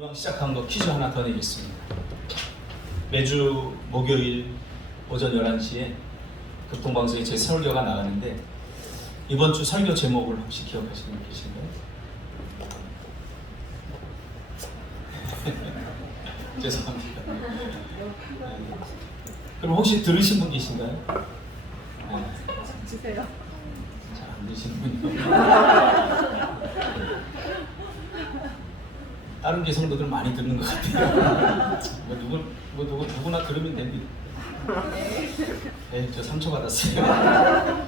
이왕 시작한 거 퀴즈 하나 더 내겠습니다. 매주 목요일 오전 11시에 교통방송에 제 설교가 나가는데 이번 주 설교 제목을 혹시 기억하시는 분 계신가요? 죄송합니다. 그럼 혹시 들으신 분 계신가요? 주세요. 잘 안 들으시는군요. 다른 게 성도들 많이 듣는 것 같아요. 누구나 들으면 됩니다. 네, 저 상처 받았어요.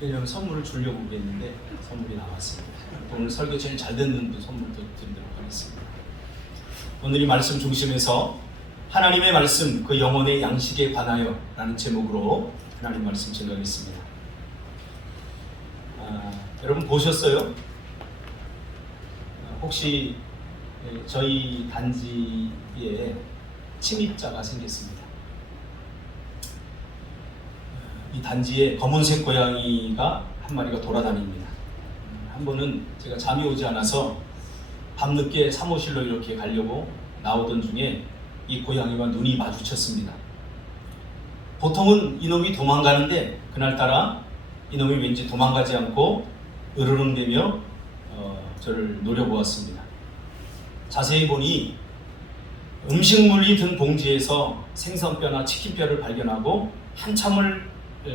왜냐면 선물을 주려고 그랬는데 선물이 나왔습니다. 오늘 설교 제일 잘 듣는 분 선물도 드리도록 하겠습니다. 오늘 이 말씀 중심에서 하나님의 말씀 그 영혼의 양식에 관하여 라는 제목으로 하나님 말씀 증거하겠습니다. 여러분 보셨어요? 혹시 저희 단지에 침입자가 생겼습니다. 이 단지에 검은색 고양이가 한 마리가 돌아다닙니다. 한 번은 제가 잠이 오지 않아서 밤늦게 사무실로 이렇게 가려고 나오던 중에 이 고양이와 눈이 마주쳤습니다. 보통은 이놈이 도망가는데 그날따라 이놈이 왠지 도망가지 않고 으르렁대며 저를 노려보았습니다. 자세히 보니 음식물이 든 봉지에서 생선뼈나 치킨뼈를 발견하고 한참을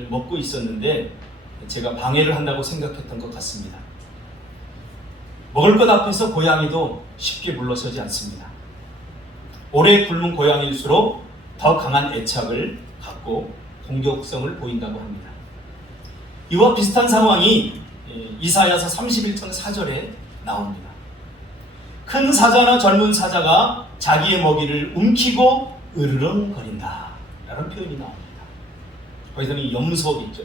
먹고 있었는데 제가 방해를 한다고 생각했던 것 같습니다. 먹을 것 앞에서 고양이도 쉽게 물러서지 않습니다. 오래 굶은 고양이일수록 더 강한 애착을 갖고 공격성을 보인다고 합니다. 이와 비슷한 상황이 이사야서 31장 4절에 나옵니다. 큰 사자나 젊은 사자가 자기의 먹이를 움키고 으르렁거린다 라는 표현이 나옵니다. 거기서는 이 염소가 있죠.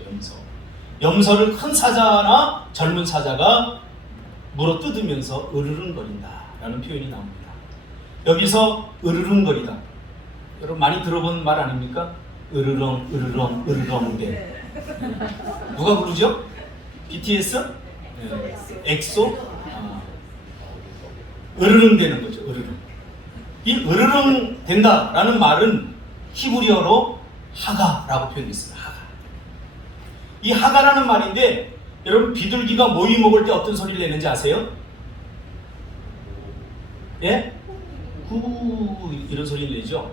염소를 큰 사자나 젊은 사자가 물어 뜯으면서 으르렁거린다 라는 표현이 나옵니다. 여기서 으르렁거리다, 여러분 많이 들어본 말 아닙니까? 으르렁 으르렁 으르렁대. 누가 부르죠? BTS? 네. 엑소? 으르렁대는 거죠. 으르렁. 이 으르렁 된다라는 말은 히브리어로 하가라고 표현했습니다. 하가. 이 하가라는 말인데 여러분 비둘기가 모이 먹을 때 어떤 소리를 내는지 아세요? 예? 구 이런 소리를 내죠.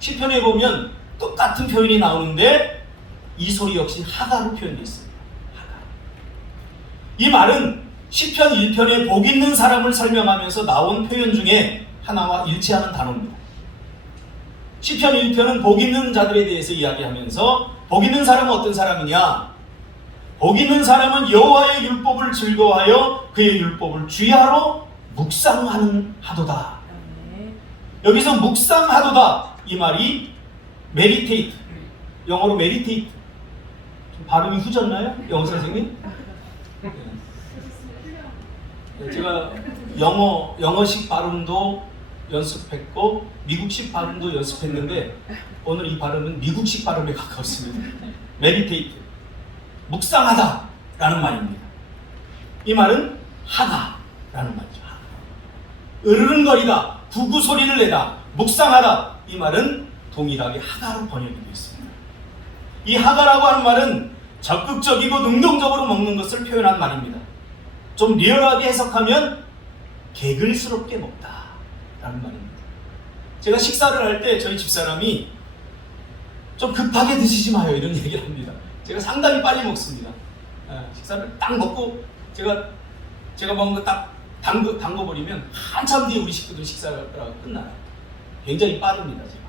시편에 보면 똑같은 표현이 나오는데 이 소리 역시 하가로 표현되어 있습니다. 하가. 이 말은 시편 1편에 복 있는 사람을 설명하면서 나온 표현 중에 하나와 일치하는 단어입니다. 시편 1편은 복 있는 자들에 대해서 이야기하면서 복 있는 사람은 어떤 사람이냐? 복 있는 사람은 여호와의 율법을 즐거워하여 그의 율법을 주야로 묵상하는 하도다. 여기서 묵상하도다 이 말이 메디테이트, 영어로 메디테이트. 발음이 후졌나요? 영어 선생님? 네, 제가 영어식 발음도 연습했고 미국식 발음도 연습했는데 오늘 이 발음은 미국식 발음에 가깝습니다. 메디테이트, 묵상하다 라는 말입니다. 이 말은 하다라는 말이죠. 으르렁거리다, 구구 소리를 내다, 묵상하다 이 말은 동일하게 하다로 번역이 되어 있습니다. 이 하다라고 하는 말은 적극적이고 능동적으로 먹는 것을 표현한 말입니다. 좀 리얼하게 해석하면 개글스럽게 먹다 라는 말입니다. 제가 식사를 할 때 저희 집사람이 좀 급하게 드시지 마요 이런 얘기를 합니다. 제가 상당히 빨리 먹습니다. 식사를 딱 먹고 제가 먹은 거 딱 담궈버리면 한참 뒤에 우리 식구들 식사가 끝나요. 굉장히 빠릅니다 제가.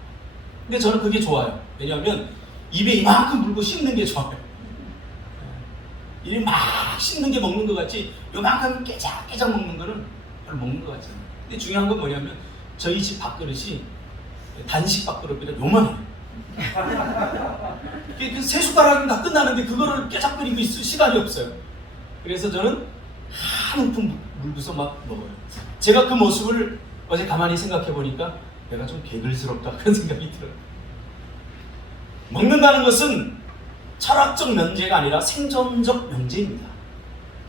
근데 저는 그게 좋아요. 왜냐하면 입에 이만큼 물고 씹는 게 좋아요. 입에 막 씹는 게 먹는 것 같지 요만큼 깨작깨작 먹는 거는 별로 먹는 것 같지 않아요. 근데 중요한 건 뭐냐면 저희 집 밥그릇이 단식 밥그릇보다 요만해요. 세 숟가락이면 다 끝나는데 그거를 깨작거리고 있을 시간이 없어요. 그래서 저는 한 움큼 물고서 막 먹어요. 제가 그 모습을 어제 가만히 생각해 보니까 내가 좀 개글스럽다 그런 생각이 들어요. 먹는다는 것은 철학적 명제가 아니라 생존적 명제입니다.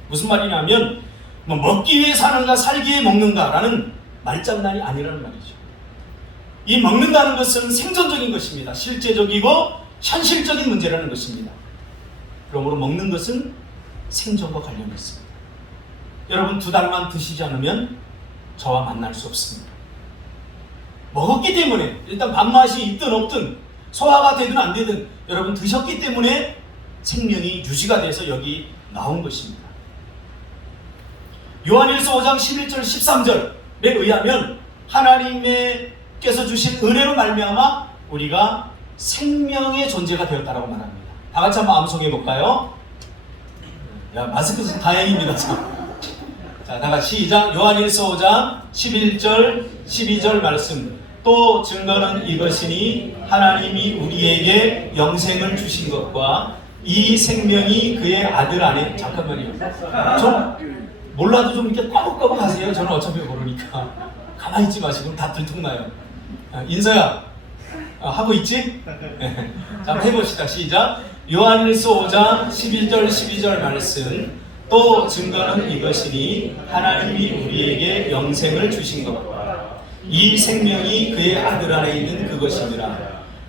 무슨 말이냐면 뭐 먹기 위해 사는가 살기 위해 먹는가라는 말장난이 아니라는 말이죠. 이 먹는다는 것은 생존적인 것입니다. 실제적이고 현실적인 문제라는 것입니다. 그러므로 먹는 것은 생존과 관련이 있습니다. 여러분 2달만 드시지 않으면 저와 만날 수 없습니다. 먹었기 때문에 일단 밥맛이 있든 없든 소화가 되든 안 되든 여러분 드셨기 때문에 생명이 유지가 돼서 여기 나온 것입니다. 요한일서 5장 11절 13절에 의하면 하나님께서 주신 은혜로 말미암아 우리가 생명의 존재가 되었다라고 말합니다. 다 같이 한번 암송해 볼까요? 야, 마스크 써서 다행입니다. 자, 다 같이 시작. 요한일서 5장 11절 12절 말씀. 또 증거는 이것이니 하나님이 우리에게 영생을 주신 것과 이 생명이 그의 아들 안에. 잠깐만요. 좀 몰라도 좀 이렇게 까먹까먹 하세요. 저는 어차피 모르니까. 가만히 있지 마시고 다 들통나요. 인서야, 하고 있지? 자, 한번 해봅시다. 시작. 요한일서 5장 11절 12절 말씀. 또 증거는 이것이니 하나님이 우리에게 영생을 주신 것과 이 생명이 그의 아들 안에 있는 그것이니라.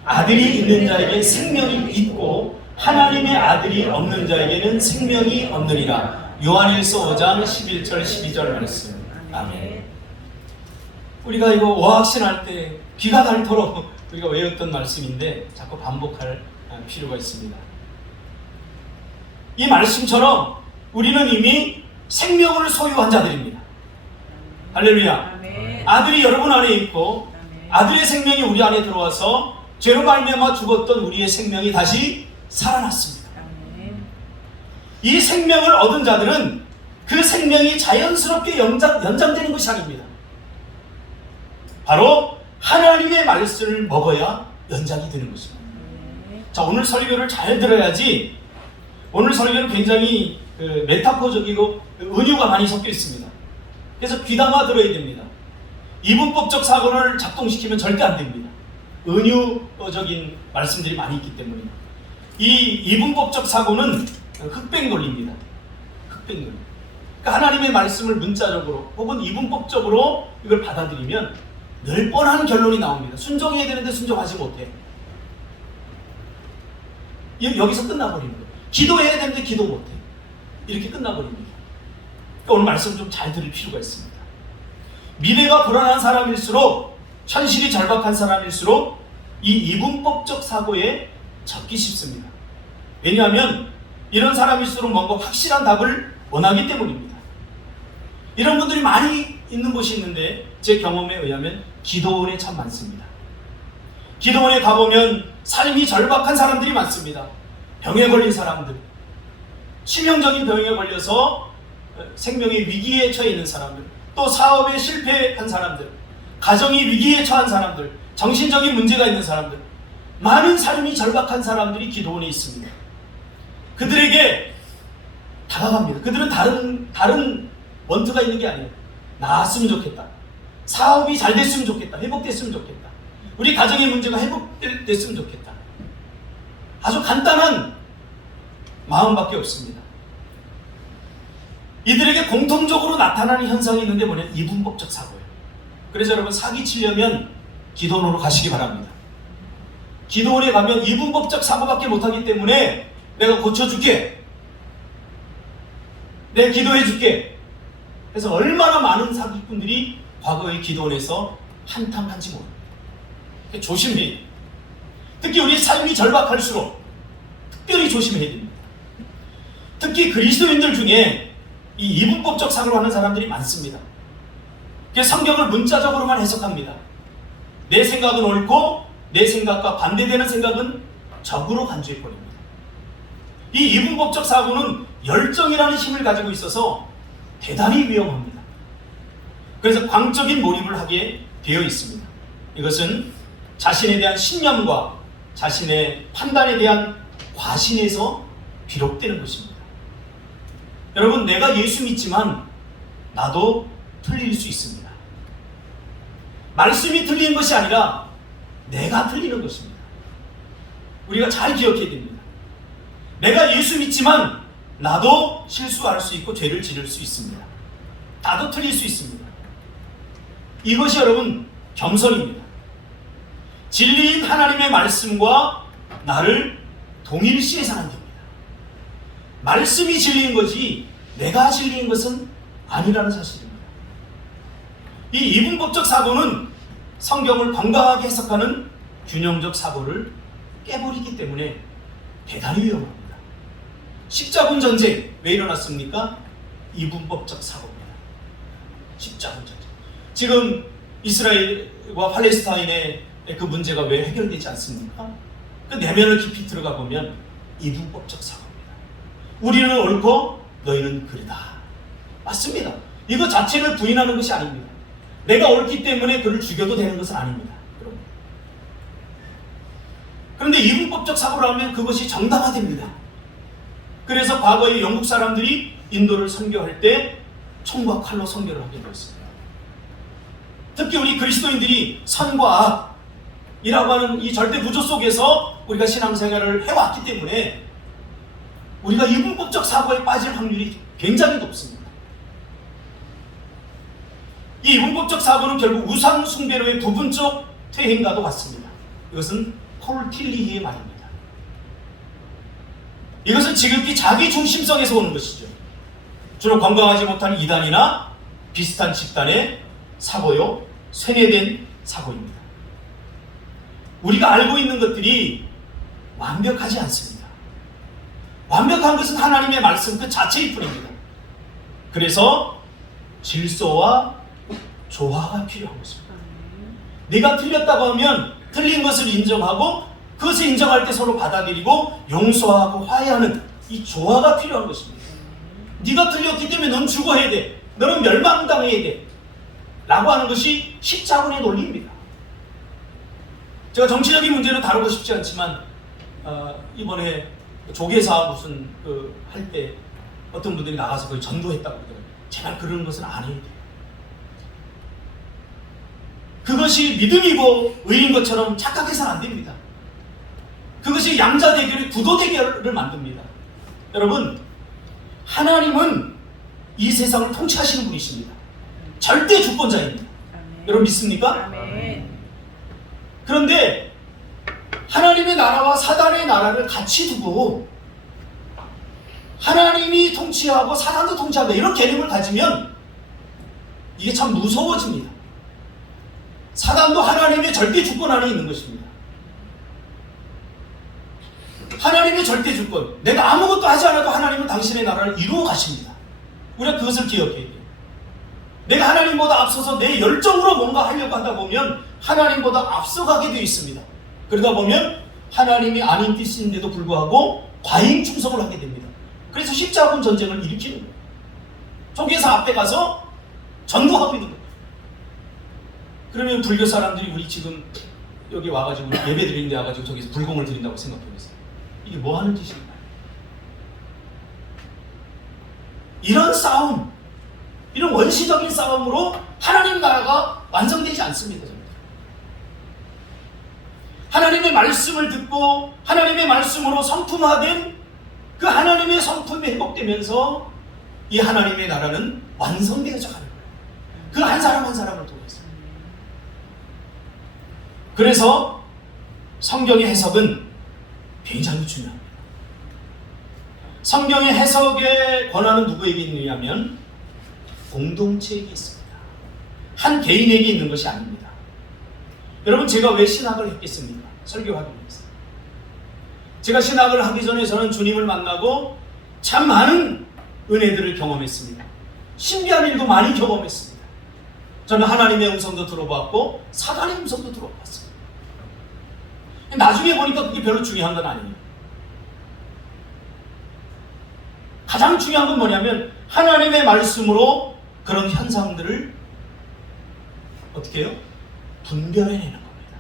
아들이 있는 자에게 생명이 있고 하나님의 아들이 없는 자에게는 생명이 없느니라. 요한일서 5장 11절 12절 말씀. 아멘. 우리가 이거 어학신할 때 귀가 닳도록 우리가 외웠던 말씀인데 자꾸 반복할 필요가 있습니다. 이 말씀처럼 우리는 이미 생명을 소유한 자들입니다. 할렐루야. 아멘. 아들이 여러분 안에 있고 아들의 생명이 우리 안에 들어와서 죄로 말미암아 죽었던 우리의 생명이 다시 살아났습니다. 이 생명을 얻은 자들은 그 생명이 자연스럽게 연장되는 것이 아닙니다. 바로 하나님의 말씀을 먹어야 연장이 되는 것입니다. 자, 오늘 설교를 잘 들어야지. 오늘 설교는 굉장히 메타포적이고 은유가 많이 섞여 있습니다. 그래서 귀담아 들어야 됩니다. 이분법적 사고를 작동시키면 절대 안 됩니다. 은유적인 말씀들이 많이 있기 때문에. 이 이분법적 사고는 흑백 논리입니다. 흑백 논리. 그러니까 하나님의 말씀을 문자적으로 혹은 이분법적으로 이걸 받아들이면 늘 뻔한 결론이 나옵니다. 순종해야 되는데 순종하지 못해. 여기서 끝나버리는 거예요. 기도해야 되는데 기도 못해. 이렇게 끝나버립니다. 그러니까 오늘 말씀 좀 잘 들을 필요가 있습니다. 미래가 불안한 사람일수록, 현실이 절박한 사람일수록 이 이분법적 사고에 젖기 쉽습니다. 왜냐하면 이런 사람일수록 뭔가 확실한 답을 원하기 때문입니다. 이런 분들이 많이 있는 곳이 있는데 제 경험에 의하면 기도원에 참 많습니다. 기도원에 가보면 삶이 절박한 사람들이 많습니다. 병에 걸린 사람들, 치명적인 병에 걸려서 생명의 위기에 처해 있는 사람들, 또 사업에 실패한 사람들, 가정이 위기에 처한 사람들, 정신적인 문제가 있는 사람들, 많은 삶이 절박한 사람들이 기도원에 있습니다. 그들에게 다가갑니다. 그들은 다른 원투가 있는 게 아니에요. 나았으면 좋겠다. 사업이 잘 됐으면 좋겠다. 회복됐으면 좋겠다. 우리 가정의 문제가 회복됐으면 좋겠다. 아주 간단한 마음밖에 없습니다. 이들에게 공통적으로 나타나는 현상이 있는데 뭐냐? 이분법적 사고예요. 그래서 여러분 사기치려면 기도원으로 가시기 바랍니다. 기도원에 가면 이분법적 사고밖에 못하기 때문에 내가 고쳐줄게. 내가 기도해줄게. 그래서 얼마나 많은 사기꾼들이 과거의 기도원에서 한탕한지 모릅니다. 조심해야 돼요. 특히 우리 삶이 절박할수록 특별히 조심해야 됩니다. 특히 그리스도인들 중에 이 이분법적 사고를 하는 사람들이 많습니다. 성경을 문자적으로만 해석합니다. 내 생각은 옳고 내 생각과 반대되는 생각은 적으로 간주해버립니다. 이 이분법적 사고는 열정이라는 힘을 가지고 있어서 대단히 위험합니다. 그래서 광적인 몰입을 하게 되어 있습니다. 이것은 자신에 대한 신념과 자신의 판단에 대한 과신에서 비롯되는 것입니다. 여러분, 내가 예수 믿지만 나도 틀릴 수 있습니다. 말씀이 틀리는 것이 아니라 내가 틀리는 것입니다. 우리가 잘 기억해야 됩니다. 내가 예수 믿지만 나도 실수할 수 있고 죄를 지을 수 있습니다. 나도 틀릴 수 있습니다. 이것이 여러분 겸손입니다. 진리인 하나님의 말씀과 나를 동일시해서 안 됩니다. 말씀이 진리인 거지 내가 진리인 것은 아니라는 사실입니다. 이 이분법적 사고는 성경을 건강하게 해석하는 균형적 사고를 깨버리기 때문에 대단히 위험합니다. 십자군 전쟁 왜 일어났습니까? 이분법적 사고입니다. 십자군 전쟁. 지금 이스라엘과 팔레스타인의 그 문제가 왜 해결되지 않습니까? 그 내면을 깊이 들어가 보면 이분법적 사고입니다. 우리는 옳고 너희는 그르다. 맞습니다. 이거 자체를 부인하는 것이 아닙니다. 내가 옳기 때문에 그를 죽여도 되는 것은 아닙니다. 그런데 이분법적 사고를 하면 그것이 정당화됩니다. 그래서 과거에 영국 사람들이 인도를 선교할 때 총과 칼로 선교를 하게 되었습니다. 특히 우리 그리스도인들이 선과 악이라고 하는 이 절대 구조 속에서 우리가 신앙생활을 해왔기 때문에 우리가 이분법적 사고에 빠질 확률이 굉장히 높습니다. 이 이분법적 사고는 결국 우상 숭배로의 부분적 퇴행과도 같습니다. 이것은 폴 틸리히의 말입니다. 이것은 지극히 자기 중심성에서 오는 것이죠. 주로 건강하지 못한 이단이나 비슷한 집단의 사고요, 쇠뇌된 사고입니다. 우리가 알고 있는 것들이 완벽하지 않습니다. 완벽한 것은 하나님의 말씀 그 자체일 뿐입니다. 그래서 질서와 조화가 필요한 것입니다. 네가 틀렸다고 하면 틀린 것을 인정하고 그것을 인정할 때 서로 받아들이고 용서하고 화해하는 이 조화가 필요한 것입니다. 네가 틀렸기 때문에 넌 죽어야 돼. 너는 멸망당해야 돼. 라고 하는 것이 십자군의 논리입니다. 제가 정치적인 문제는 다루고 싶지 않지만 이번에 조계사 무슨 할 때 어떤 분들이 나가서 거의 전도했다고 그러더라고요. 제발 그런 것은 안 해야 돼요. 그것이 믿음이고 의인 것처럼 착각해서는 안 됩니다. 그것이 양자 대결의 구도 대결을 만듭니다. 여러분, 하나님은 이 세상을 통치하시는 분이십니다. 절대 주권자입니다. 아멘. 여러분 믿습니까? 아멘. 그런데 하나님의 나라와 사단의 나라를 같이 두고 하나님이 통치하고 사단도 통치한다 이런 개념을 가지면 이게 참 무서워집니다. 사단도 하나님의 절대 주권 안에 있는 것입니다. 하나님의 절대 주권. 내가 아무것도 하지 않아도 하나님은 당신의 나라를 이루어 가십니다. 우리가 그것을 기억해야 돼요. 내가 하나님보다 앞서서 내 열정으로 뭔가 하려고 하다 보면 하나님보다 앞서가게 되어 있습니다. 그러다 보면 하나님이 아닌 뜻인데도 불구하고 과잉 충성을 하게 됩니다. 그래서 십자군 전쟁을 일으키는 거예요. 조계사 앞에 가서 전도하고 있는 거예요. 그러면 불교 사람들이 우리 지금 여기 와가지고 예배 드리는 데 와가지고 저기서 불공을 드린다고 생각해보세요. 이게 뭐 하는 짓인가요? 이런 싸움, 이런 원시적인 싸움으로 하나님 나라가 완성되지 않습니다. 하나님의 말씀을 듣고 하나님의 말씀으로 성품화된 그 하나님의 성품이 회복되면서 이 하나님의 나라는 완성되어져 가는 거예요. 그 한 사람 한 사람을 통해서. 그래서 성경의 해석은 굉장히 중요합니다. 성경의 해석의 권한은 누구에게 있느냐면 공동체에게 있습니다. 한 개인에게 있는 것이 아닙니다. 여러분, 제가 왜 신학을 했겠습니까? 설교하기 위해서. 제가 신학을 하기 전에 저는 주님을 만나고 참 많은 은혜들을 경험했습니다. 신비한 일도 많이 경험했습니다. 저는 하나님의 음성도 들어봤고 사단의 음성도 들어봤습니다. 나중에 보니까 그게 별로 중요한 건 아니에요. 가장 중요한 건 뭐냐면 하나님의 말씀으로 그런 현상들을 어떻게 해요? 분별해내는 겁니다.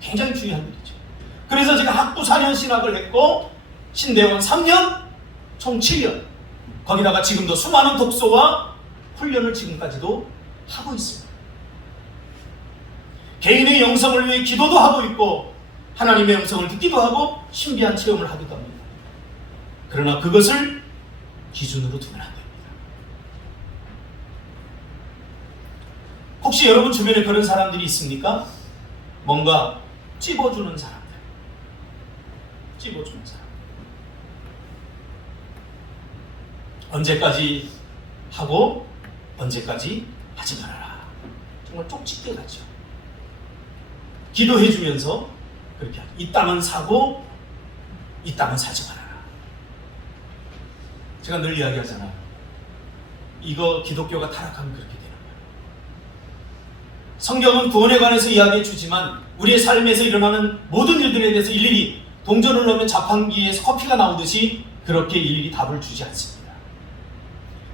굉장히 중요한 일이죠. 그래서 제가 학부 4년 신학을 했고 신대원 3년, 총 7년. 거기다가 지금도 수많은 독서와 훈련을 지금까지도 하고 있습니다. 개인의 영성을 위해 기도도 하고 있고 하나님의 음성을 듣기도 하고 신비한 체험을 하기도 합니다. 그러나 그것을 기준으로 두면 안 됩니다. 혹시 여러분 주변에 그런 사람들이 있습니까? 뭔가 찝어주는 사람들. 찝어주는 사람. 언제까지 하고 언제까지 하지 말아라. 정말 쪽집게 같죠. 기도해주면서 그렇게 하죠. 이 땅은 사고 이 땅은 사지 말아라. 제가 늘 이야기하잖아요. 이거 기독교가 타락하면 그렇게 되는 거예요. 성경은 구원에 관해서 이야기해 주지만 우리의 삶에서 일어나는 모든 일들에 대해서 일일이 동전을 넣으면 자판기에서 커피가 나오듯이 그렇게 일일이 답을 주지 않습니다.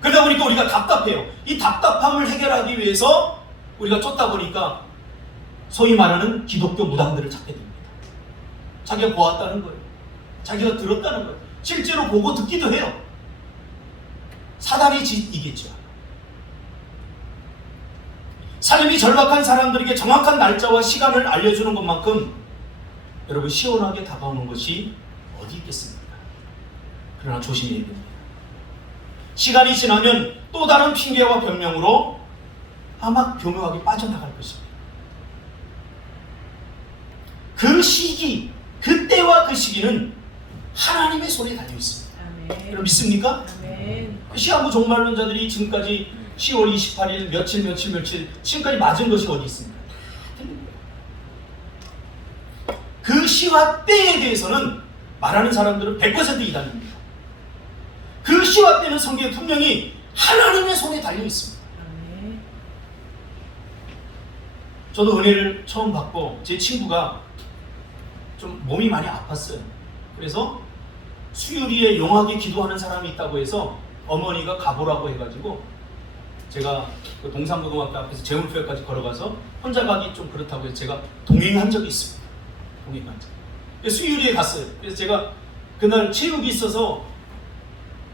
그러다 보니까 우리가 답답해요. 이 답답함을 해결하기 위해서 우리가 쫓다 보니까 소위 말하는 기독교 무당들을 찾게 됩니다. 자기가 보았다는 거예요. 자기가 들었다는 거예요. 실제로 보고 듣기도 해요. 사단의 짓이겠죠. 삶이 절박한 사람들에게 정확한 날짜와 시간을 알려주는 것만큼 여러분 시원하게 다가오는 것이 어디 있겠습니까? 그러나 조심해야 됩니다. 시간이 지나면 또 다른 핑계와 변명으로 아마 교묘하게 빠져나갈 것입니다. 그 시기, 그때와 그 시기는 하나님의 손에 달려 있습니다. 여러분 믿습니까? 아멘. 시한부 종말론자들이 지금까지 10월 28일 며칠 지금까지 맞은 것이 어디 있습니까? 그 시와 때에 대해서는 말하는 사람들은 100% 이단입니다. 그 시와 때는 성경에 분명히 하나님의 손에 달려 있습니다. 아멘. 저도 은혜를 처음 받고 제 친구가 좀 몸이 많이 아팠어요. 그래서 수유리에 용하게 기도하는 사람이 있다고 해서 어머니가 가보라고 해가지고 제가 그 동산고등학교 앞에서 재물표까지 걸어가서 혼자 가기 좀 그렇다고 해서 제가 동행한 적이 있습니다. 동행한 적. 수유리에 갔어요. 그래서 제가 그날 체육이 있어서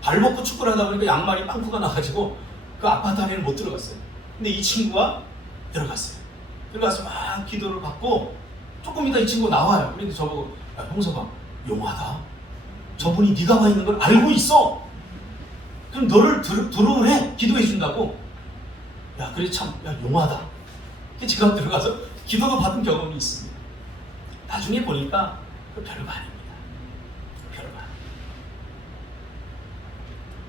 발 벗고 축구를 하다 보니까 양말이 빵꾸가 나가지고 그 아파트 안에는 못 들어갔어요. 근데 이 친구가 들어갔어요. 들어가서 막 기도를 받고 조금 이따 이 친구 나와요. 그런데 저보고 야, 형서방 용하다. 저분이 네가 와 있는 걸 알고 있어. 그럼 너를 들어오래 기도해 준다고. 야 그래 참 야, 용하다. 제가 들어가서 기도도 받은 경험이 있습니다. 나중에 보니까 그 별거 아닙니다. 별거 아닙니다.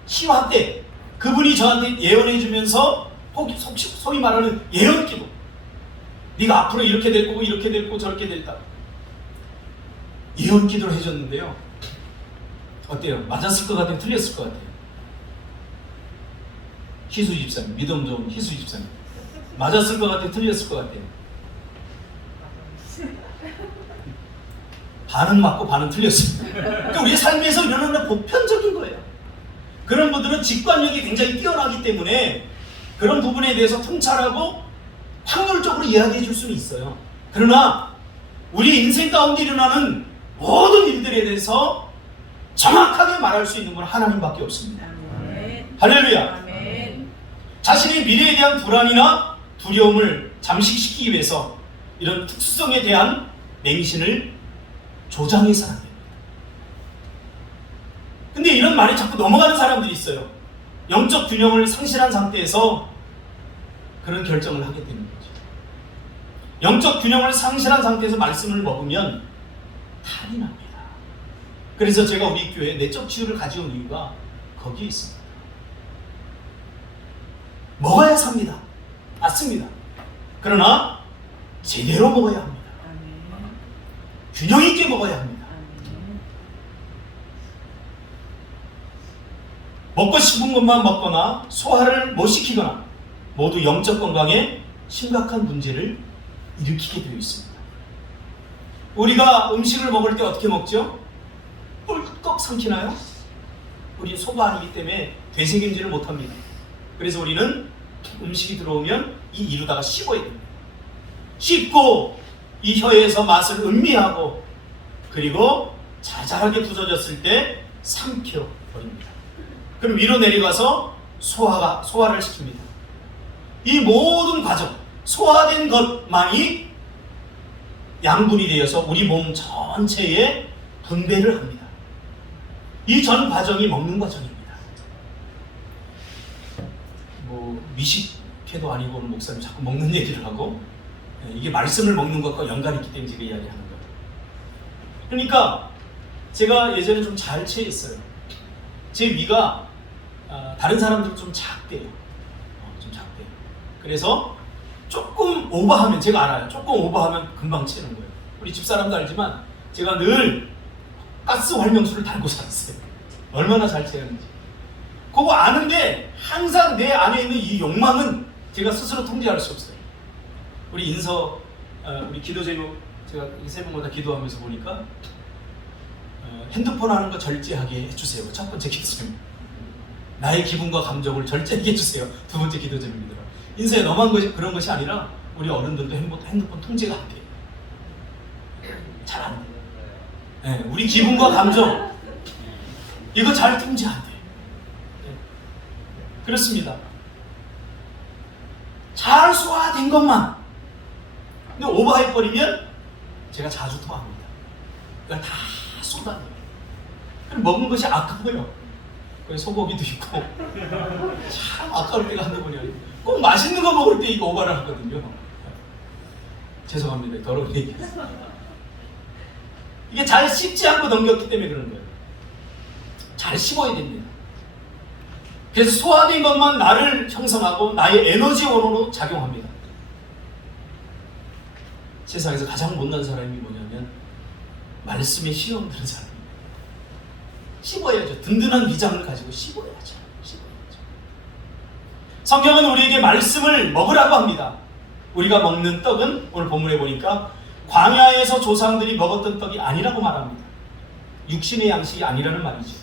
시화 때 그분이 저한테 예언해 주면서 소위 말하는 예언 기도. 네가 앞으로 이렇게 될 거고 이렇게 될 거고 저렇게 될다. 예언 기도를 해줬는데요. 어때요? 맞았을 것 같아요? 틀렸을 것 같아요? 희수 집사님, 믿음 좋은 희수 집사님. 맞았을 것 같아요? 틀렸을 것 같아요? 반은 맞고 반은 틀렸습니다. 그러니까 우리 삶에서 일어나는 보편적인 거예요. 그런 분들은 직관력이 굉장히 뛰어나기 때문에 그런 부분에 대해서 통찰하고 확률적으로 이야기해 줄 수는 있어요. 그러나 우리 인생 가운데 일어나는 모든 일들에 대해서 정확하게 말할 수 있는 건 하나님밖에 없습니다. 아멘. 할렐루야. 아멘. 자신의 미래에 대한 불안이나 두려움을 잠식시키기 위해서 이런 특수성에 대한 맹신을 조장해서는 안 됩니다. 근데 이런 말이 자꾸 넘어가는 사람들이 있어요. 영적 균형을 상실한 상태에서 그런 결정을 하게 되는 거죠. 영적 균형을 상실한 상태에서 말씀을 먹으면 탈이 납니다. 그래서 제가 우리 교회에 내적 치유를 가져온 이유가 거기에 있습니다. 먹어야 삽니다. 맞습니다. 그러나 제대로 먹어야 합니다. 아멘. 균형 있게 먹어야 합니다. 아멘. 먹고 싶은 것만 먹거나 소화를 못 시키거나 모두 영적 건강에 심각한 문제를 일으키게 되어 있습니다. 우리가 음식을 먹을 때 어떻게 먹죠? 꿀꺽 삼키나요? 우리 소가 아니기 때문에 되새김질을 못합니다. 그래서 우리는 음식이 들어오면 이 이루다가 씹어야 됩니다. 씹고 이 혀에서 맛을 음미하고 그리고 자잘하게 부서졌을 때 삼켜버립니다. 그럼 위로 내려가서 소화를 시킵니다. 이 모든 과정, 소화된 것만이 양분이 되어서 우리 몸 전체에 분배를 합니다. 이 전 과정이 먹는 과정입니다. 뭐 미식회도 아니고 오늘 목사님 자꾸 먹는 얘기를 하고, 이게 말씀을 먹는 것과 연관이 있기 때문에 제가 이야기하는 거예요. 그러니까 제가 예전에 좀 잘 체했어요. 제 위가 다른 사람들은 좀 작대요. 좀 작대요. 그래서 조금 오버하면, 제가 알아요. 조금 오버하면 금방 채는 거예요. 우리 집사람도 알지만 제가 늘 가스 활명수를 달고 살았어요. 얼마나 잘 채였는지. 그거 아는데 항상 내 안에 있는 이 욕망은 제가 스스로 통제할 수 없어요. 우리 인서, 우리 기도 제목, 제가 세 분마다 기도하면서 보니까 핸드폰 하는 거 절제하게 해주세요. 첫 번째 기도 제목. 나의 기분과 감정을 절제하게 해주세요. 두 번째 기도 제목이더라. 인생에 너만 그런 것이 아니라 우리 어른들도 핸드폰 통제가 안 돼요. 잘 안 돼요. 네, 우리 기분과 감정 이거 잘 통제 안 돼요. 네. 그렇습니다. 잘 소화된 것만. 근데 오버해버리면 제가 자주 토합니다. 그걸 다 쏟아내요. 그럼 먹은 것이 아까워요. 소고기도 있고 참 아까울 때가 한두 번이 아니고 꼭 맛있는 거 먹을 때 이거 오바를 하거든요. 죄송합니다. 더러운 얘기했어요. 이게 잘 씹지 않고 넘겼기 때문에 그런 거예요. 잘 씹어야 됩니다. 그래서 소화된 것만 나를 형성하고 나의 에너지 원으로 작용합니다. 세상에서 가장 못난 사람이 뭐냐면 말씀에 시험 드는 사람입니다. 씹어야죠. 든든한 위장을 가지고 씹어야죠. 성경은 우리에게 말씀을 먹으라고 합니다. 우리가 먹는 떡은 오늘 본문에 보니까 광야에서 조상들이 먹었던 떡이 아니라고 말합니다. 육신의 양식이 아니라는 말이죠.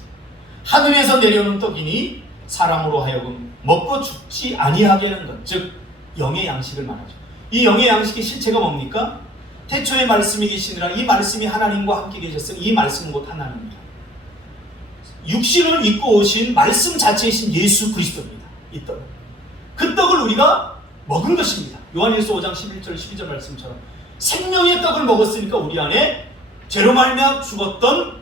하늘에서 내려오는 떡이니 사람으로 하여금 먹고 죽지 아니하게 하는 것, 즉 영의 양식을 말하죠. 이 영의 양식의 실체가 뭡니까? 태초에 말씀이 계시니라. 이 말씀이 하나님과 함께 계셨으니 이 말씀은 곧 하나님입니다. 육신을 입고 오신 말씀 자체이신 예수 그리스도입니다. 이 떡은. 그 떡을 우리가 먹은 것입니다. 요한일서 5장 11절 12절 말씀처럼 생명의 떡을 먹었으니까 우리 안에 죄로 말미암아 죽었던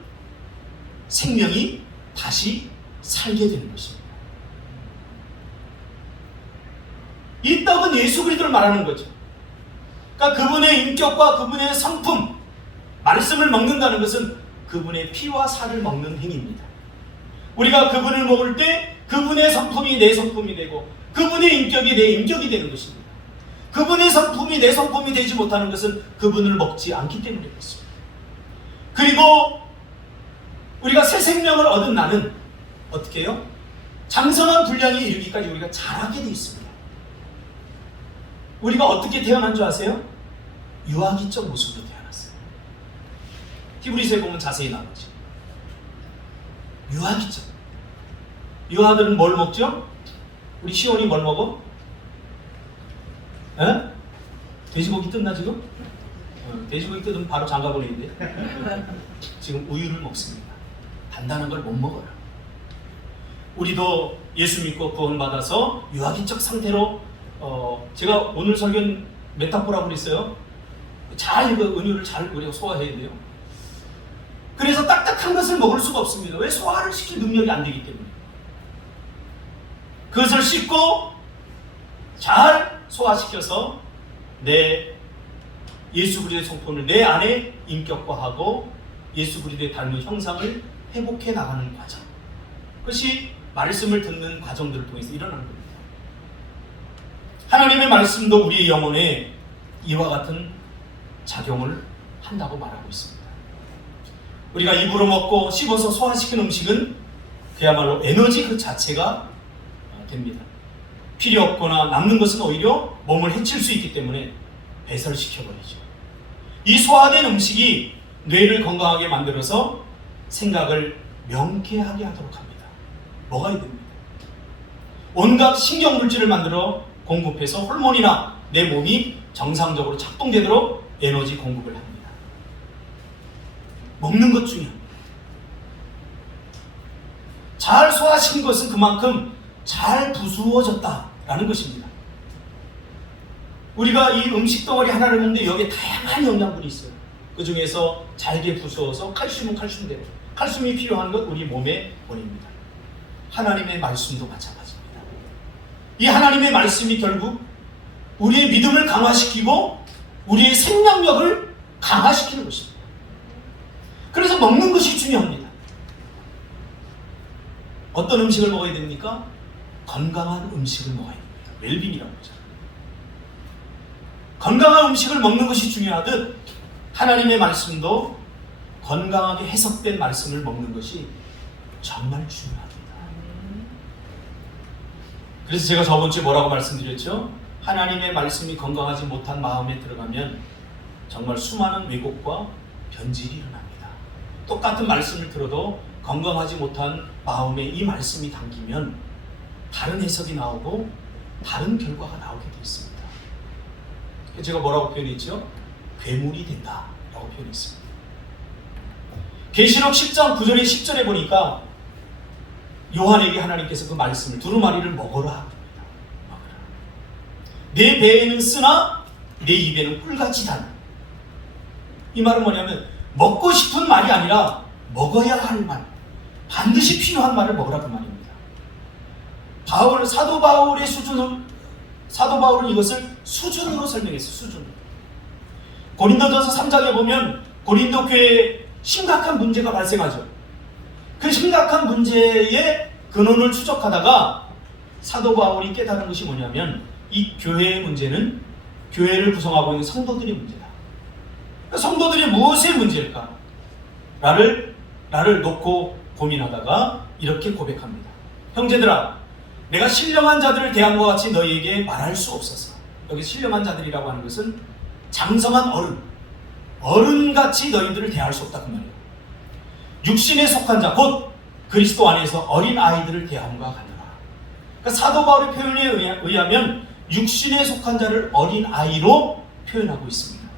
생명이 다시 살게 되는 것입니다. 이 떡은 예수 그리스도를 말하는 거죠. 그러니까 그분의 인격과 그분의 성품, 말씀을 먹는다는 것은 그분의 피와 살을 먹는 행위입니다. 우리가 그분을 먹을 때 그분의 성품이 내 성품이 되고 그분의 인격이 내 인격이 되는 것입니다. 그분의 성품이 내 성품이 되지 못하는 것은 그분을 먹지 않기 때문에 그렇습니다. 그리고 우리가 새 생명을 얻은 나는 어떻게 해요? 장성한 분량에 이르기까지 우리가 자라게 되어 있습니다. 우리가 어떻게 태어난 줄 아세요? 유아기적 모습으로 태어났어요. 히브리서에 보면 자세히 나오죠. 유아기적. 유아들은 뭘 먹죠? 우리 시온이 뭘 먹어? 에? 돼지고기 뜯나 지금? 돼지고기 뜯으면 바로 장가보내는데 지금 우유를 먹습니다. 단단한 걸 못 먹어요. 우리도 예수 믿고 구원받아서 유아기적 상태로 제가 오늘 설교는 메타포라고 그랬어요. 잘 이거 은유를 잘 우리가 소화해야 돼요. 그래서 딱딱한 것을 먹을 수가 없습니다. 왜? 소화를 시킬 능력이 안 되기 때문에. 그것을 씻고 잘 소화시켜서 내 예수 그리스도의 성품을 내 안에 인격화하고 예수 그리스도의 닮은 형상을 회복해 나가는 과정. 그것이 말씀을 듣는 과정들을 통해서 일어나는 겁니다. 하나님의 말씀도 우리의 영혼에 이와 같은 작용을 한다고 말하고 있습니다. 우리가 입으로 먹고 씹어서 소화시킨 음식은 그야말로 에너지 그 자체가 됩니다. 필요 없거나 남는 것은 오히려 몸을 해칠 수 있기 때문에 배설시켜버리죠. 이 소화된 음식이 뇌를 건강하게 만들어서 생각을 명쾌하게 하도록 합니다. 먹어야 됩니다. 온갖 신경물질을 만들어 공급해서 호르몬이나 내 몸이 정상적으로 작동되도록 에너지 공급을 합니다. 먹는 것 중요합니다. 잘 소화시킨 것은 그만큼 잘 부수어졌다라는 것입니다. 우리가 이 음식 덩어리 하나를 먹는데 여기에 다양한 영양분이 있어요. 그 중에서 잘게 부수어서 칼슘은 칼슘대로, 칼슘이 필요한 것 우리 몸에 보냅니다. 하나님의 말씀도 마찬가지입니다. 이 하나님의 말씀이 결국 우리의 믿음을 강화시키고 우리의 생명력을 강화시키는 것입니다. 그래서 먹는 것이 중요합니다. 어떤 음식을 먹어야 됩니까? 건강한 음식을 먹어야 됩니다. 웰빙이라고 하죠. 건강한 음식을 먹는 것이 중요하듯 하나님의 말씀도 건강하게 해석된 말씀을 먹는 것이 정말 중요합니다. 그래서 제가 저번 주에 뭐라고 말씀드렸죠? 하나님의 말씀이 건강하지 못한 마음에 들어가면 정말 수많은 왜곡과 변질이 일어납니다. 똑같은 말씀을 들어도 건강하지 못한 마음에 이 말씀이 담기면 다른 해석이 나오고 다른 결과가 나오게 되어 있습니다. 제가 뭐라고 표현했죠? 괴물이 된다 라고 표현했습니다. 계시록 10장 9절에 10절에 보니까 요한에게 하나님께서 그 말씀을 두루마리를 먹어라 합니다. 먹어라. 내 배에는 쓰나 내 입에는 꿀같이 단. 이 말은 뭐냐면 먹고 싶은 말이 아니라 먹어야 할 말, 반드시 필요한 말을 먹으라 그 말입니다. 사도 바울의 수준을, 사도 바울은 이것을 수준으로 설명했어요. 수준으로. 고린도전서 3장에 보면 고린도 교회에 심각한 문제가 발생하죠. 그 심각한 문제의 근원을 추적하다가 사도 바울이 깨달은 것이 뭐냐면 이 교회의 문제는 교회를 구성하고 있는 성도들의 문제다. 성도들이 무엇의 문제일까? 나를 놓고 고민하다가 이렇게 고백합니다. 형제들아, 내가 신령한 자들을 대함과 같이 너희에게 말할 수 없어서. 여기 신령한 자들이라고 하는 것은 장성한 어른같이 너희들을 대할 수 없다 그 말이에요. 육신에 속한 자, 곧 그리스도 안에서 어린 아이들을 대함과 같노라. 그러니까 사도 바울의 표현에 의하면 육신에 속한 자를 어린 아이로 표현하고 있습니다.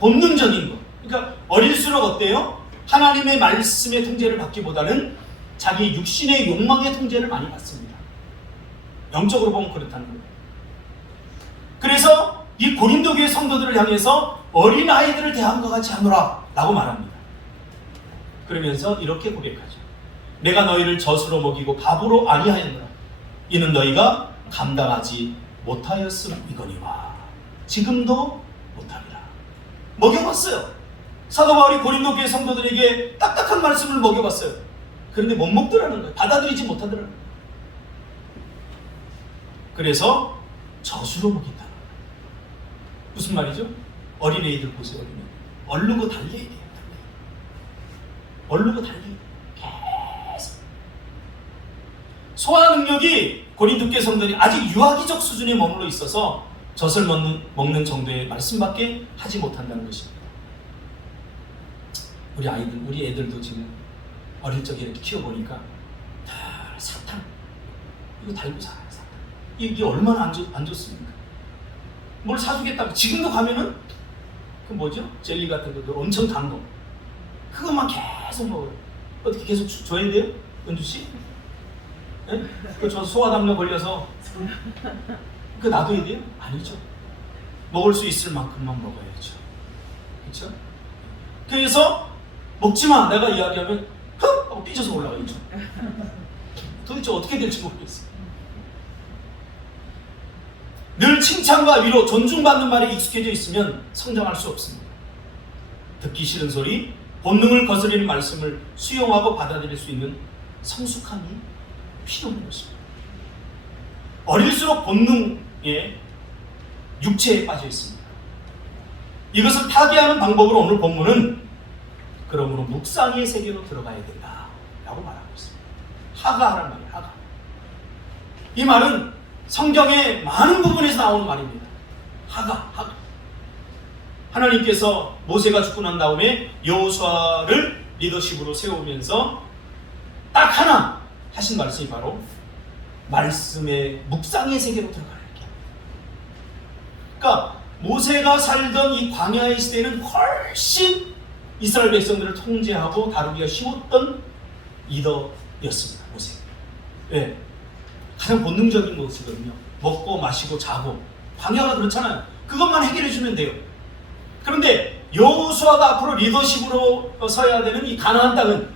본능적인 것. 그러니까 어릴수록 어때요? 하나님의 말씀의 통제를 받기보다는 자기 육신의 욕망의 통제를 많이 받습니다. 영적으로 보면 그렇다는 거예요. 그래서 이 고린도 교회 성도들을 향해서 어린 아이들을 대함과 같이 하노라 라고 말합니다. 그러면서 이렇게 고백하죠. 내가 너희를 젖으로 먹이고 밥으로 아니하였노라. 이는 너희가 감당하지 못하였음이거니와. 지금도 못합니다. 먹여봤어요. 사도 바울이 고린도 교회 성도들에게 딱딱한 말씀을 먹여봤어요. 그런데 못 먹더라는 거예요. 받아들이지 못하더라는 거예요. 그래서 젖으로 먹인다는 거예요. 무슨 말이죠? 어린애들 보세요. 얼르고 달려야 돼요. 얼르고 달리기. 계속. 소화 능력이 고린도 교회 성도들이 아직 유아기적 수준에 머물러 있어서 젖을 먹는 정도의 말씀밖에 하지 못한다는 것입니다. 우리 애들도 지금 어릴 적에 이렇게 키워보니까 다 사탕 이거 달고 살아요. 사탕. 이게 얼마나 안 좋습니까? 뭘 사주겠다고 지금도 가면은 그 뭐죠? 젤리 같은 거 엄청 단 거 그것만 계속 먹어요. 어떻게 계속 줘야 돼요? 은주씨? 네? 저 소화담력 걸려서 그 놔둬야 돼요? 아니죠. 먹을 수 있을 만큼만 먹어야죠. 그렇죠? 그래서 먹지마 내가 이야기하면 흠! 하고 삐져서 올라가죠. 도대체 어떻게 될지 모르겠어요. 늘 칭찬과 위로, 존중받는 말에 익숙해져 있으면 성장할 수 없습니다. 듣기 싫은 소리, 본능을 거스르는 말씀을 수용하고 받아들일 수 있는 성숙함이 필요한 것입니다. 어릴수록 본능에 육체에 빠져 있습니다. 이것을 타개하는 방법으로 오늘 본문은 그러므로 묵상의 세계로 들어가야 된다 라고 말하고 있습니다. 하가라는 말이에요. 하가. 이 말은 성경의 많은 부분에서 나오는 말입니다. 하가. 하나님께서 모세가 죽고 난 다음에 여호수아를 리더십으로 세우면서 딱 하나 하신 말씀이 바로 말씀의 묵상의 세계로 들어가는 게. 그러니까 모세가 살던 이 광야의 시대는 훨씬 이스라엘 백성들을 통제하고 다루기가 쉬웠던 리더였습니다. 모세. 네. 가장 본능적인 것이거든요. 먹고 마시고 자고. 광야가 그렇잖아요. 그것만 해결해 주면 돼요. 그런데 여호수아가 앞으로 리더십으로 서야 되는 이 가나안 땅은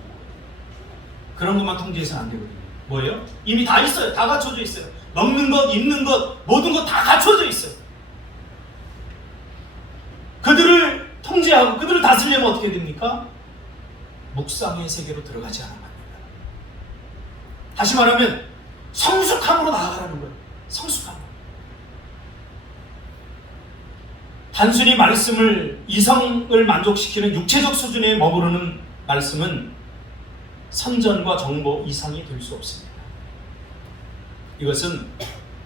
그런 것만 통제해서는 안 되거든요. 뭐예요? 이미 다 있어요. 다 갖춰져 있어요. 먹는 것, 입는 것, 모든 것 다 갖춰져 있어요. 그들을 통제하고 그들을 다스리려면 어떻게 됩니까? 묵상의 세계로 들어가지 않으면 안 됩니다. 다시 말하면 성숙함으로 나아가라는 거예요. 성숙함. 단순히 말씀을 이성을 만족시키는 육체적 수준에 머무르는 말씀은 선전과 정보 이상이 될 수 없습니다. 이것은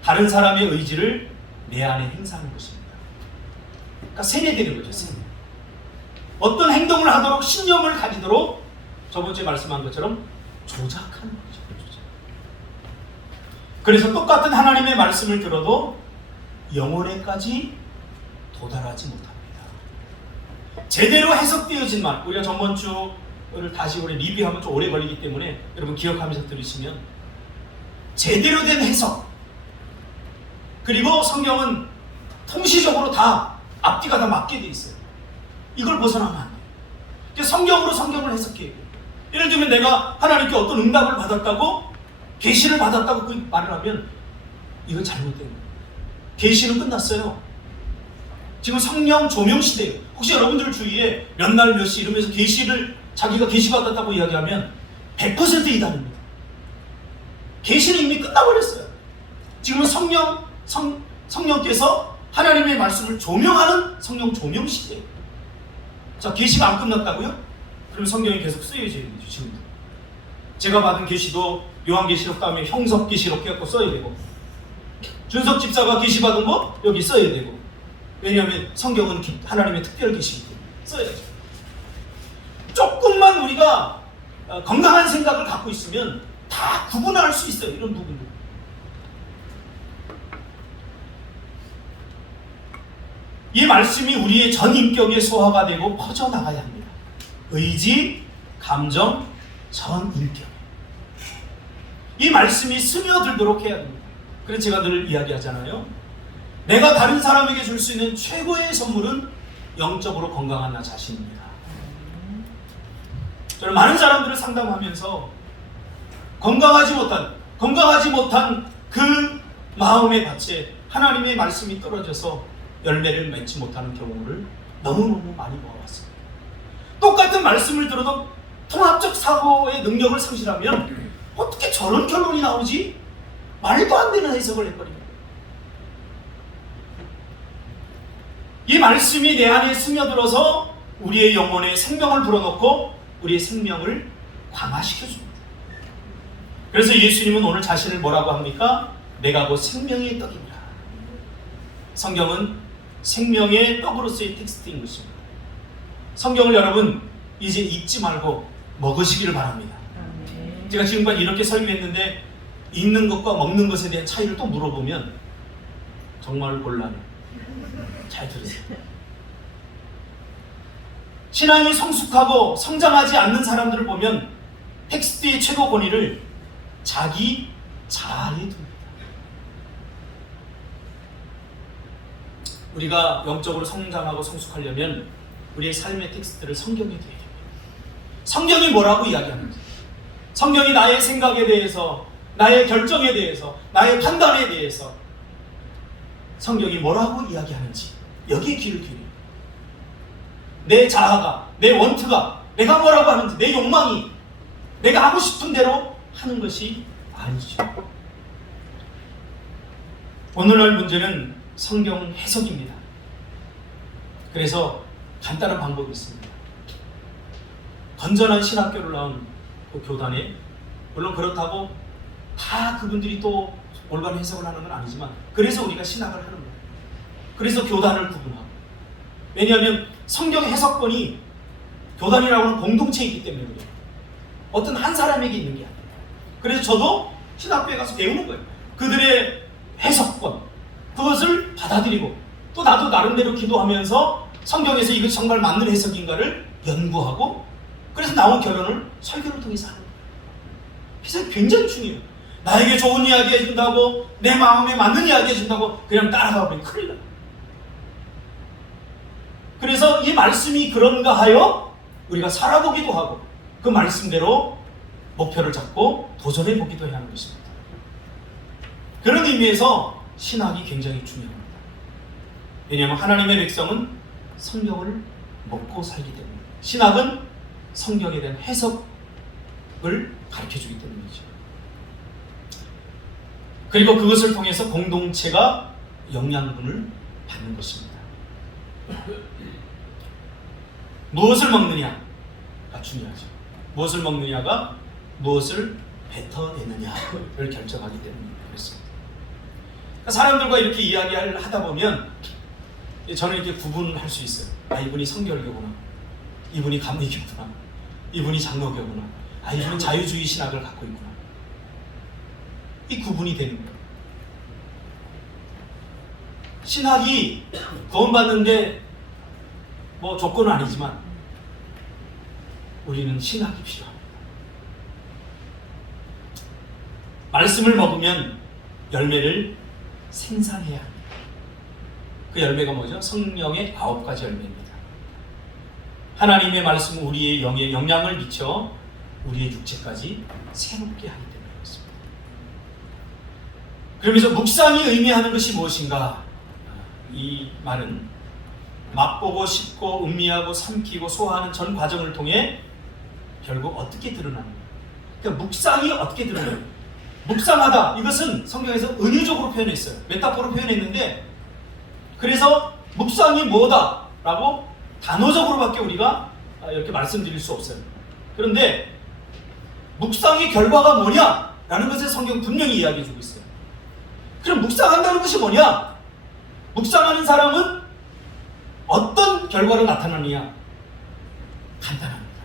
다른 사람의 의지를 내 안에 행사하는 것입니다. 그러니까 세뇌되는 거죠. 세뇌. 어떤 행동을 하도록 신념을 가지도록 저번주에 말씀한 것처럼 조작하는 거죠. 조작. 그래서 똑같은 하나님의 말씀을 들어도 영혼에까지 도달하지 못합니다. 제대로 해석되어진 말, 우리가 전번주를 다시 우리 리뷰하면 좀 오래 걸리기 때문에 여러분 기억하면서 들으시면 제대로 된 해석, 그리고 성경은 통시적으로 다 앞뒤가 다 맞게 돼 있어요. 이걸 벗어나면 안 돼요. 그러니까 성경으로 성경을 해석해야 돼요. 예를 들면 내가 하나님께 어떤 응답을 받았다고, 계시를 받았다고 그 말을 하면 이건 잘못된 거예요. 계시는 끝났어요. 지금 성령 조명 시대예요. 혹시 여러분들 주위에 몇 날 몇 시 이러면서 계시를 자기가 계시 받았다고 이야기하면 100% 이단입니다. 계시는 이미 끝나버렸어요. 지금은 성령께서 하나님의 말씀을 조명하는 성령 조명 시대예요. 자, 계시가 안 끝났다고요? 그럼 성경이 계속 쓰여져야 되죠. 지금도. 제가 받은 계시도 요한계시록 다음에 형섭계시록 해갖고 써야 되고, 준석 집사가 계시 받은 거 여기 써야 되고, 왜냐하면 성경은 하나님의 특별 계시이기 때문에 써야죠. 조금만 우리가 건강한 생각을 갖고 있으면 다 구분할 수 있어요. 이런 부분들. 이 말씀이 우리의 전 인격에 소화가 되고 퍼져나가야 합니다. 의지, 감정, 전 인격. 이 말씀이 스며들도록 해야 됩니다. 그래서 제가 늘 이야기하잖아요. 내가 다른 사람에게 줄 수 있는 최고의 선물은 영적으로 건강한 나 자신입니다. 저는 많은 사람들을 상담하면서 건강하지 못한 그 마음의 밭에 하나님의 말씀이 떨어져서 열매를 맺지 못하는 경우를 너무너무 많이 보아왔습니다. 똑같은 말씀을 들어도 통합적 사고의 능력을 상실하면 어떻게 저런 결론이 나오지? 말도 안 되는 해석을 해버립니다. 이 말씀이 내 안에 스며들어서 우리의 영혼에 생명을 불어넣고 우리의 생명을 강화시켜줍니다. 그래서 예수님은 오늘 자신을 뭐라고 합니까? 내가 곧 생명의 떡입니다. 성경은 생명의 떡으로서의 텍스트인 것입니다. 성경을 여러분 이제 읽지 말고 먹으시기를 바랍니다. 제가 지금까지 이렇게 설교했는데 읽는 것과 먹는 것에 대한 차이를 또 물어보면 정말 곤란해요. 잘 들으세요. 신앙이 성숙하고 성장하지 않는 사람들을 보면 텍스트의 최고 권위를 자기 자아에 둡니다. 우리가 영적으로 성장하고 성숙하려면 우리의 삶의 텍스트를 성경에 둬야 됩니다. 성경이 뭐라고 이야기하는지, 성경이 나의 생각에 대해서, 나의 결정에 대해서, 나의 판단에 대해서 성경이 뭐라고 이야기하는지 여기에 귀를 기울여요. 내 자아가, 내 원투가, 내가 뭐라고 하는지, 내 욕망이 내가 하고 싶은 대로 하는 것이 아니죠. 오늘날 문제는 성경 해석입니다. 그래서 간단한 방법이 있습니다. 건전한 신학교를 나온 그 교단에, 물론 그렇다고 다 그분들이 또 올바른 해석을 하는 건 아니지만, 그래서 우리가 신학을 하는 거예요. 그래서 교단을 구분하고, 왜냐하면 성경 해석권이 교단이라고 하는 공동체에 있기 때문에 그래요. 어떤 한 사람에게 있는 게 아니에요. 그래서 저도 신학교에 가서 배우는 거예요. 그들의 해석권, 그것을 받아들이고, 또 나도 나름대로 기도하면서 성경에서 이것이 정말 맞는 해석인가를 연구하고, 그래서 나온 결론을 설교를 통해서 하는 거예요. 그래서 굉장히 중요해요. 나에게 좋은 이야기 해준다고, 내 마음에 맞는 이야기 해준다고 그냥 따라가 버리면 큰일 나요. 그래서 이 말씀이 그런가 하여 우리가 살아보기도 하고 그 말씀대로 목표를 잡고 도전해 보기도 해야 하는 것입니다. 그런 의미에서 신학이 굉장히 중요합니다. 왜냐하면 하나님의 백성은 성경을 먹고 살기 때문에, 신학은 성경에 대한 해석을 가르쳐주기 때문이죠. 그리고 그것을 통해서 공동체가 영양분을 받는 것입니다. 무엇을 먹느냐가 중요하죠. 무엇을 먹느냐가 무엇을 뱉어내느냐를 결정하기 때문에 그렇습니다. 그러니까 사람들과 이렇게 이야기를 하다 보면 저는 이렇게 구분할 수 있어요. 아, 이분이 성결교구나, 이분이 감리교구나, 이분이 장로교구나, 아, 이분은 자유주의 신학을 갖고 있구나. 이 구분이 되는 거예요. 신학이 구원받는데 뭐 조건은 아니지만 우리는 신학이 필요합니다. 말씀을 먹으면 열매를 생산해야 합니다. 그 열매가 뭐죠? 성령의 9가지 열매입니다. 하나님의 말씀은 우리의 영에 영향을 미쳐 우리의 육체까지 새롭게 하기 때문에 그렇습니다. 그러면서 묵상이 의미하는 것이 무엇인가? 이 말은 맛보고 씹고 음미하고 삼키고 소화하는 전 과정을 통해 결국 어떻게 드러나는가? 그러니까 묵상이 어떻게 드러나는가? 묵상하다, 이것은 성경에서 은유적으로 표현했어요. 메타포로 표현했는데, 그래서 묵상이 뭐다 라고 단어적으로밖에 우리가 이렇게 말씀드릴 수 없어요. 그런데 묵상의 결과가 뭐냐 라는 것을 성경 분명히 이야기해 주고 있어요. 그럼 묵상한다는 것이 뭐냐? 묵상하는 사람은 어떤 결과로 나타나느냐? 간단합니다.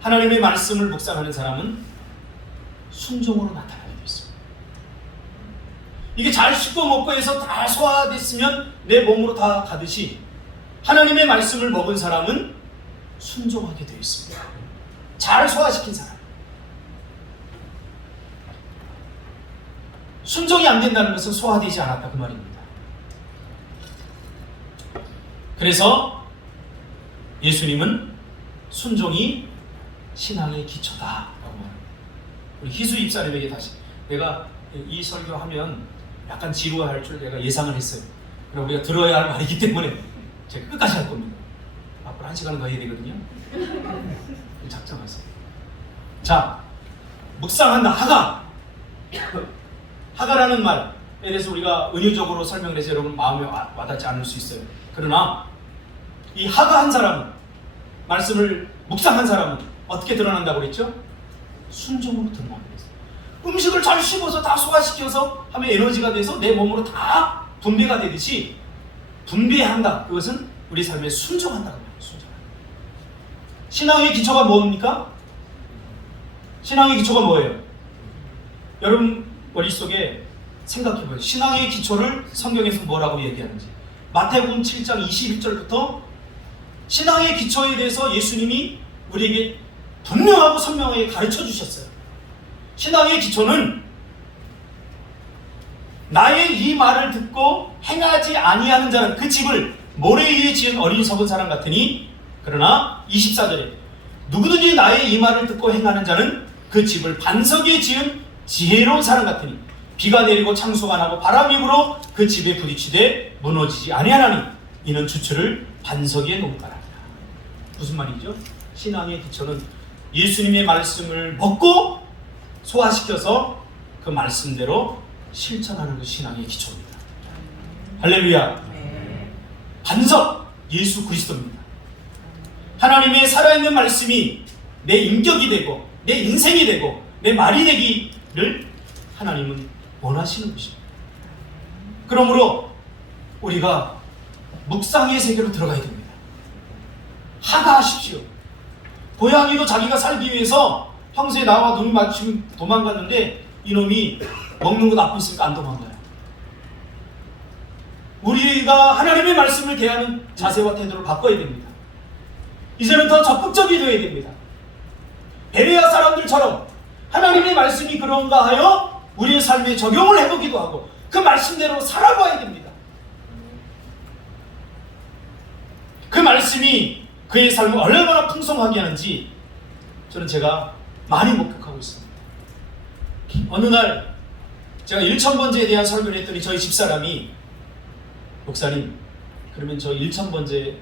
하나님의 말씀을 묵상하는 사람은 순종으로 나타나게 되어 있습니다. 이게 잘 씹고 먹고 해서 다 소화됐으면 내 몸으로 다 가듯이 하나님의 말씀을 먹은 사람은 순종하게 되어 있습니다. 잘 소화시킨 사람. 순종이 안 된다는 것은 소화되지 않았다 그 말입니다. 그래서 예수님은 순종이 신앙의 기초다. 우리 희수 입사님에게 다시, 내가 이 설교하면 약간 지루할 줄 내가 예상을 했어요. 그럼 우리가 들어야 할 말이기 때문에 제가 끝까지 할 겁니다. 앞으로 1시간은 더 해야 되거든요. 작정하세요. 자, 묵상한다. 하가라는 말에 대해서 우리가 은유적으로 설명을 해서 여러분 마음에 와닿지 않을 수 있어요. 그러나 이 하가한 사람은, 말씀을 묵상한 사람은 어떻게 드러난다고 그랬죠? 순종으로 드러나게 됐어요. 음식을 잘 씹어서 다 소화시켜서 하면 에너지가 돼서 내 몸으로 다 분배가 되듯이 분배한다. 그것은 우리 삶에 순종한다고 합니다. 순종한다. 신앙의 기초가 뭡니까? 신앙의 기초가 뭐예요? 여러분 머릿속에 생각해보세요. 신앙의 기초를 성경에서 뭐라고 얘기하는지. 마태복음 7장 21절부터 신앙의 기초에 대해서 예수님이 우리에게 분명하고 선명하게 가르쳐 주셨어요. 신앙의 기초는 나의 이 말을 듣고 행하지 아니하는 자는 그 집을 모래 위에 지은 어린 석은 사람 같으니, 그러나 24절에 누구든지 나의 이 말을 듣고 행하는 자는 그 집을 반석 위에 지은 지혜로운 사람 같으니 비가 내리고 창수가 나고 바람이 불어 그 집에 부딪히되 무너지지 아니하나니 이는 주추를 반석 위에 놓은 까라. 무슨 말이죠? 신앙의 기초는 예수님의 말씀을 먹고 소화시켜서 그 말씀대로 실천하는 것이 신앙의 기초입니다. 할렐루야. 반석 예수 그리스도입니다. 하나님의 살아있는 말씀이 내 인격이 되고 내 인생이 되고 내 말이 되기를 하나님은 원하시는 것입니다. 그러므로 우리가 묵상의 세계로 들어가야 됩니다. 하가하십시오. 고양이도 자기가 살기 위해서 평소에 나와 눈 맞추면 도망갔는데 이놈이 먹는 거 나쁘 있으니까 안 도망가요. 우리가 하나님의 말씀을 대하는 자세와 태도를 바꿔야 됩니다. 이제는 더 적극적이 되어야 됩니다. 베레아 사람들처럼 하나님의 말씀이 그런가 하여 우리의 삶에 적용을 해보기도 하고 그 말씀대로 살아봐야 됩니다. 그 말씀이 그의 삶을 얼마나 풍성하게 하는지 저는 제가 많이 목격하고 있습니다. 어느 날 제가 1000번제에 대한 설교를 했더니 저희 집사람이 목사님 그러면 저 1000번제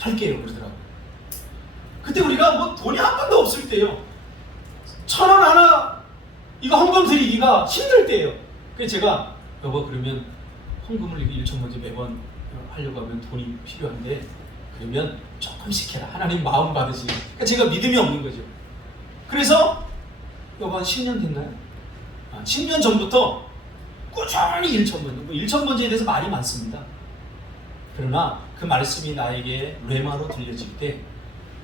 할게요 그러더라고요. 그때 우리가 뭐 돈이 한 푼도 없을 때요. 1000원 하나 이거 헌금 드리기가 힘들 때예요. 그래서 제가 여보 그러면 헌금을 1000번제 매번 하려고 하면 돈이 필요한데 그러면 조금씩 해라. 하나님 마음 받으시. 그러니까 제가 믿음이 없는 거죠. 그래서 여보 한 10년 됐나요? 10년 전부터 꾸준히 1000번제 1000번제에 대해서 말이 많습니다. 그러나 그 말씀이 나에게 레마로 들려질 때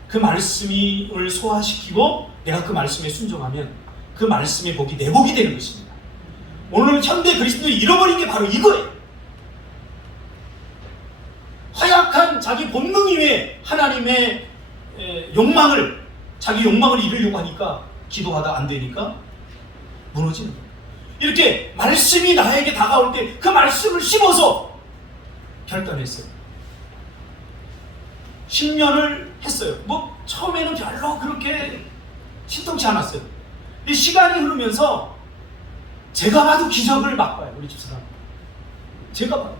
그 말씀을 소화시키고 내가 그 말씀에 순종하면 그 말씀의 복이 내 복이 되는 것입니다. 오늘 현대 그리스도인들이 잃어버린 게 바로 이거예요. 허약한 자기 본능 이외에 하나님의 욕망을 자기 욕망을 이루려고 하니까 기도하다 안 되니까 무너지는 거예요. 이렇게 말씀이 나에게 다가올 때 그 말씀을 씹어서 결단했어요. 10년을 했어요. 뭐 처음에는 별로 그렇게 신통치 않았어요. 근데 시간이 흐르면서 제가 봐도 기적을 맛봐요. 우리 집사람. 제가 봐요.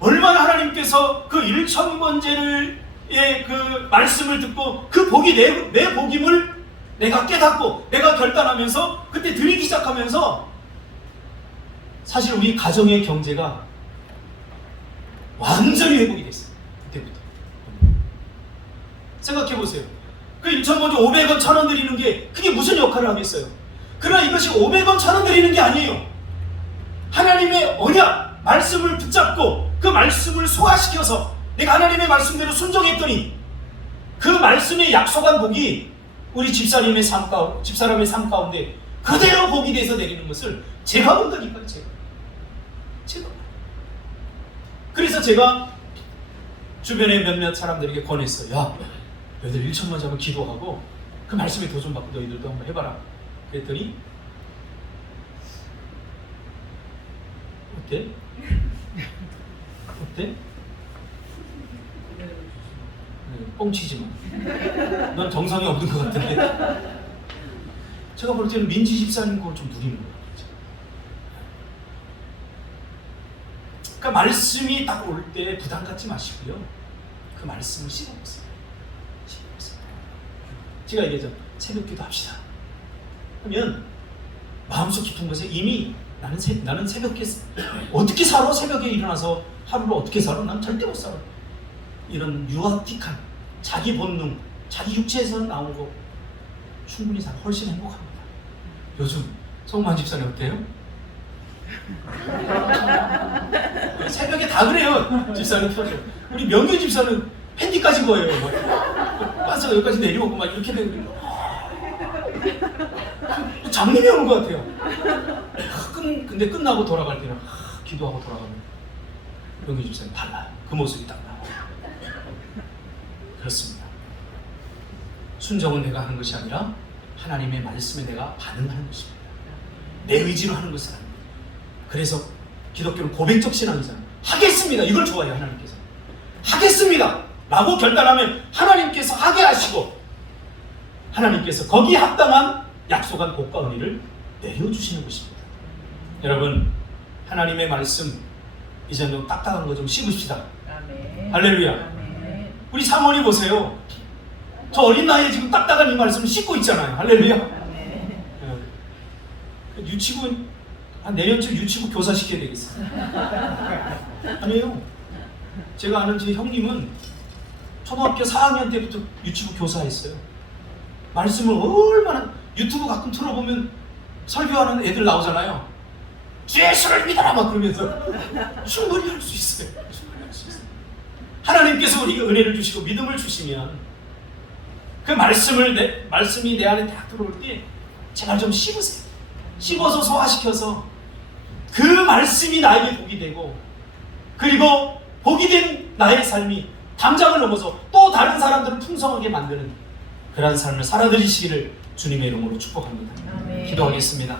얼마나 하나님께서 그 1000번제의 그 말씀을 듣고 그 복이 내 복임을 내가 깨닫고 내가 결단하면서 그때 드리기 시작하면서 사실 우리 가정의 경제가 완전히 회복이 됐어요. 그때부터. 생각해보세요. 그 1000번째 500원, 1000원 드리는 게 그게 무슨 역할을 하겠어요? 그러나 이것이 500원, 1000원 드리는 게 아니에요. 하나님의 언약, 말씀을 붙잡고 그 말씀을 소화시켜서 내가 하나님의 말씀대로 순종했더니 그 말씀의 약속한 복이 우리 집사람의 삶 가운데 그대로 복이 돼서 내리는 것을 제가 본다니까요. 제가. 그래서 제가 주변에 몇몇 사람들에게 권했어요. 야, 너희들 1000번째 한번 기도하고 그 말씀에 도전받고 너희들도 한번 해봐라. 그랬더니 어때? 어때? 뻥치지 마. 넌 정성이 없는 것 같은데. 제가 볼 때는 민지 집사님 거 좀 누리는 거예요. 그러니까 말씀이 딱 올 때 부담 갖지 마시고요. 그 말씀을 씹어보세요. 제가 얘기하죠. 새벽기도 합시다. 하면 마음속 깊은 곳에 이미 나는 새벽에 어떻게 살아? 새벽에 일어나서 하루를 어떻게 살아? 난 절대 못 살아. 이런 유아틱한 자기 본능, 자기 육체에서 나온 거 충분히 살아. 훨씬 행복합니다. 요즘 송만 집사님 어때요? 새벽에 다 그래요. 집사님 펴줘. 우리 명규 집사는 팬티까지 거예요. 반사가 여기까지 내려오고 막 이렇게 되고 장님이 오는 것 같아요. 근데 끝나고 돌아갈 때는 기도하고 돌아가면 명규 집사님 달라요. 그 모습이 딱 나와요. 그렇습니다. 순종은 내가 하는 것이 아니라 하나님의 말씀에 내가 반응하는 것입니다. 내 의지로 하는 것은 아닙니다. 그래서 기독교는 고백적 신앙이잖아요. 하겠습니다. 이걸 좋아해요. 하나님께서. 하겠습니다. 라고 결단하면 하나님께서 하게 하시고 하나님께서 거기에 합당한 약속한 복과 은혜를 내려주시는 것입니다. 여러분 하나님의 말씀 이제 좀 딱딱한 거 좀 씹읍시다. 아멘. 할렐루야. 아멘. 우리 사모님 보세요. 저 어린 나이에 지금 딱딱한 이 말씀을 씹고 있잖아요. 할렐루야. 아멘. 유치부 한 내년쯤 유치부 교사 시켜야 되겠어요. 아니에요. 제가 아는 제 형님은 초등학교 4학년 때부터 유치부 교사했어요. 말씀을 얼마나 유튜브 가끔 틀어보면 설교하는 애들 나오잖아요. 예수를 믿어라 막 그러면서 충분히 할 수 있어요. 충분히 할 수 있어요. 하나님께서 우리에게 은혜를 주시고 믿음을 주시면 그 말씀이 내 안에 딱 들어올 때 제발 좀 씹으세요. 씹어서 소화시켜서 그 말씀이 나에게 복이 되고 그리고 복이 된 나의 삶이 담장을 넘어서 또 다른 사람들을 풍성하게 만드는 그러한 삶을 살아드리시기를 주님의 이름으로 축복합니다. 아멘. 기도하겠습니다.